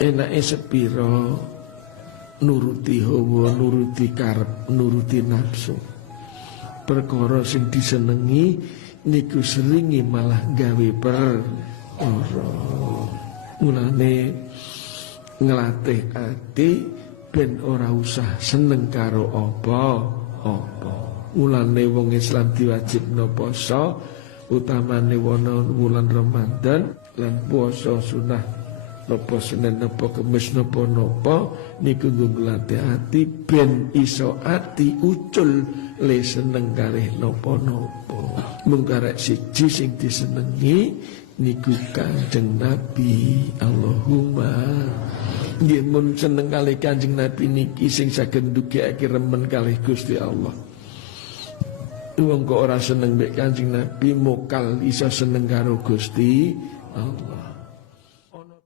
enake sepiro nuruti hawa, nuruti karep, nuruti nafsu. Perkara sing disenengi niku seringi malah gawe perkara. Mulane nglatih ati ben ora usah seneng karo apa-apa. Mulane wong Islam diwajibno poso, utamane wulan Ramadan lan puasa sunah napa Senin napa Kamis napa niku nglatih ati ben iso ati ucul le seneng kalih napa-napa. Mung karek siji sing disenengi niku Kanjeng Nabi. Allahumma nggih mun seneng kalih Kanjeng Nabi niki sing saged ndugekake remen kalih Gusti Allah. Wong kok ora seneng mek Kanjeng Nabi mokal iso seneng karo Gusti Allah.